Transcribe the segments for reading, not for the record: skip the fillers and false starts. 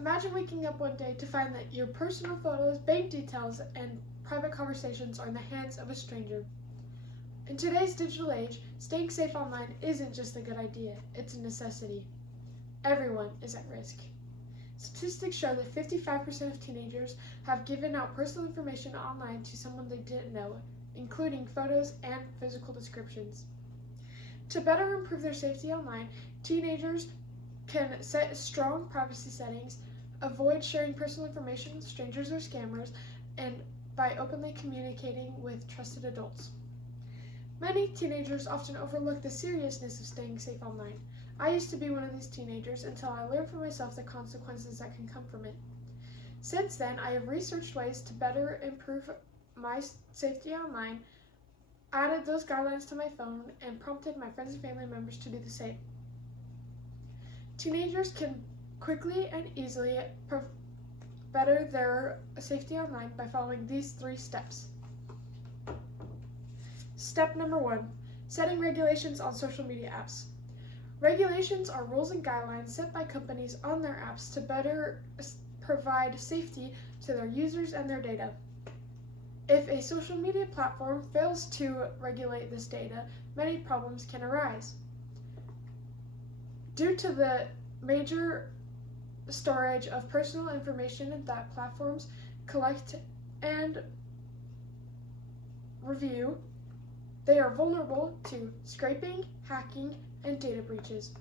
Imagine waking up one day to find that your personal photos, bank details, and private conversations are in the hands of a stranger. In today's digital age, staying safe online isn't just a good idea, it's a necessity. Everyone is at risk. Statistics show that 55% of teenagers have given out personal information online to someone they didn't know, including photos and physical descriptions. To better improve their safety online, teenagers can set strong privacy settings, avoid sharing personal information with strangers or scammers, and by openly communicating with trusted adults. Many teenagers often overlook the seriousness of staying safe online. I used to be one of these teenagers until I learned for myself the consequences that can come from it. Since then, I have researched ways to better improve my safety online, added those guidelines to my phone, and prompted my friends and family members to do the same. Teenagers can quickly and easily better their safety online by following these 3 steps. Step number 1, setting regulations on social media apps. Regulations are rules and guidelines set by companies on their apps to better provide safety to their users and their data. If a social media platform fails to regulate this data, many problems can arise. Due to the major storage of personal information that platforms collect and review, they are vulnerable to scraping, hacking, and data breaches.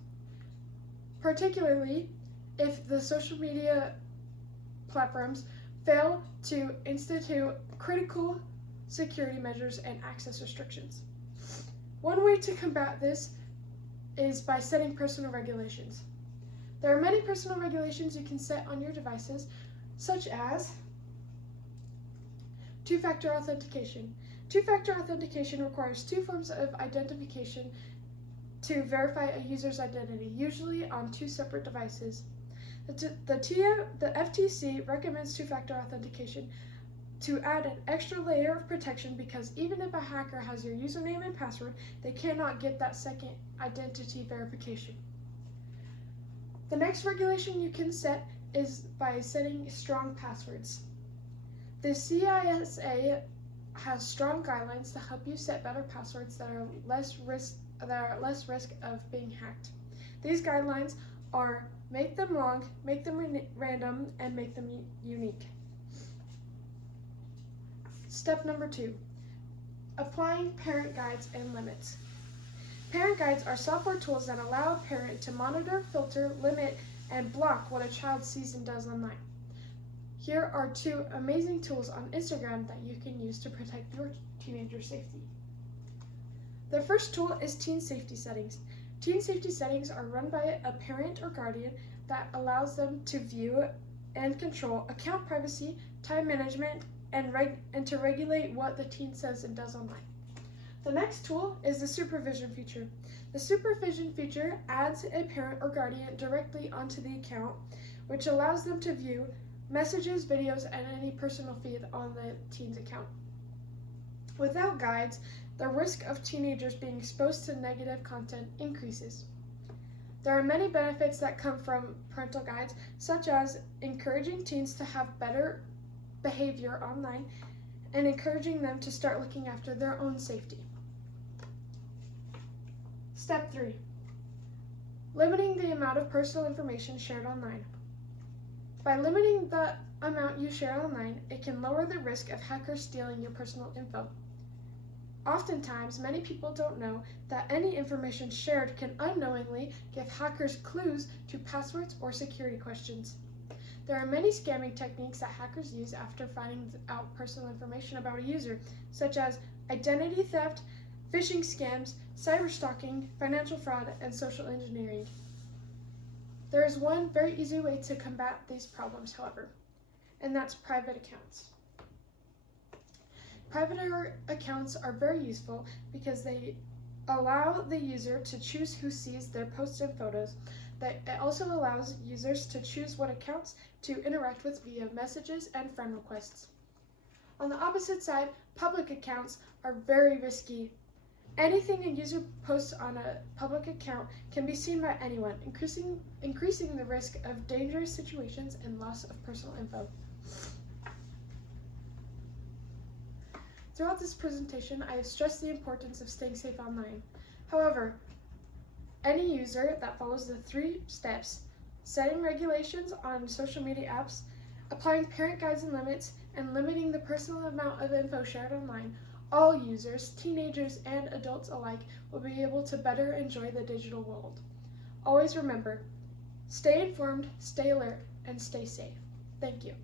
Particularly if the social media platforms fail to institute critical security measures and access restrictions. One way to combat this is by setting personal regulations. There are many personal regulations you can set on your devices, such as two-factor authentication. Two-factor authentication requires 2 forms of identification to verify a user's identity, usually on 2 separate devices. The FTC recommends two-factor authentication to add an extra layer of protection because even if a hacker has your username and password, they cannot get that second identity verification. The next regulation you can set is by setting strong passwords. The CISA has strong guidelines to help you set better passwords that are less risk of being hacked. These guidelines are make them long, make them random, and make them unique. Step number 2, applying parent guides and limits. Parent guides are software tools that allow a parent to monitor, filter, limit, and block what a child sees and does online. Here are 2 amazing tools on Instagram that you can use to protect your teenager's safety. The first tool is Teen Safety Settings. Teen Safety Settings are run by a parent or guardian that allows them to view and control account privacy, time management, and to regulate what the teen says and does online. The next tool is the Supervision feature. The Supervision feature adds a parent or guardian directly onto the account, which allows them to view messages, videos, and any personal feed on the teen's account. Without guides, the risk of teenagers being exposed to negative content increases. There are many benefits that come from parental guides, such as encouraging teens to have better behavior online and encouraging them to start looking after their own safety. Step 3, limiting the amount of personal information shared online. By limiting the amount you share online, it can lower the risk of hackers stealing your personal info. Oftentimes, many people don't know that any information shared can unknowingly give hackers clues to passwords or security questions. There are many scamming techniques that hackers use after finding out personal information about a user, such as identity theft, phishing scams, cyberstalking, financial fraud, and social engineering. There is one very easy way to combat these problems, however, and that's private accounts. Private accounts are very useful because they allow the user to choose who sees their posts and photos. It also allows users to choose what accounts to interact with via messages and friend requests. On the opposite side, public accounts are very risky Anything a user posts on a public account can be seen by anyone, increasing the risk of dangerous situations and loss of personal info. Throughout this presentation, I have stressed the importance of staying safe online. However, any user that follows the 3 steps, setting regulations on social media apps, applying parent guides and limits, and limiting the personal amount of info shared online, all users, teenagers and adults alike, will be able to better enjoy the digital world. Always remember, stay informed, stay alert, and stay safe. Thank you.